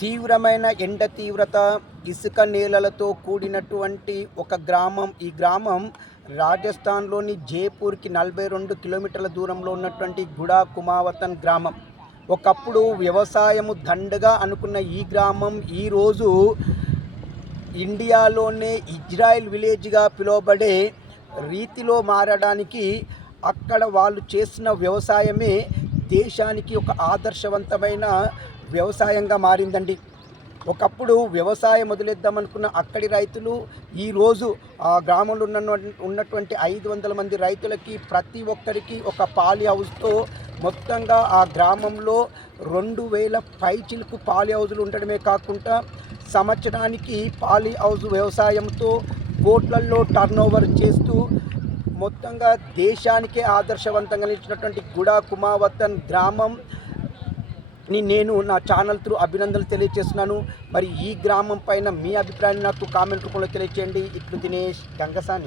తీవ్రమైన ఎండ తీవ్రత, ఇసుక నేలలతో కూడినటువంటి ఒక గ్రామం. ఈ గ్రామం రాజస్థాన్లోని జైపూర్కి 42 కిలోమీటర్ల దూరంలో ఉన్నటువంటి గుడా కుమావతన్ గ్రామం. ఒకప్పుడు వ్యవసాయము దండగా అనుకున్న ఈ గ్రామం ఈరోజు ఇండియాలోనే ఇజ్రాయెల్ విలేజ్గా పిలువబడే రీతిలో మారడానికి అక్కడ వాళ్ళు చేసిన వ్యవసాయమే దేశానికి ఒక ఆదర్శవంతమైన వ్యవసాయంగా మారిందండి. ఒకప్పుడు వ్యవసాయం మొదలెద్దామనుకున్న అక్కడి రైతులు ఈరోజు ఆ గ్రామంలో ఉన్నటువంటి 500 మంది రైతులకి ప్రతి ఒక్కరికి ఒక పాలి హౌస్తో మొత్తంగా ఆ గ్రామంలో 2000 పైచిలకు పాలి హౌజులు ఉండడమే కాకుండా సంవత్సరానికి పాలి హౌజ్ వ్యవసాయంతో కోట్లల్లో టర్నోవర్ చేస్తూ మొత్తంగా దేశానికే ఆదర్శవంతంగా నిలిచినటువంటి గుడా కుమావతన్ గ్రామం నేను నా ఛానల్ త్రూ అభినందనలు తెలియజేస్తున్నాను. మరి ఈ గ్రామం పైన మీ అభిప్రాయాన్ని నాకు కామెంట్ రూపంలో తెలియజేయండి. ఇట్లు దినేష్ గంగసాని.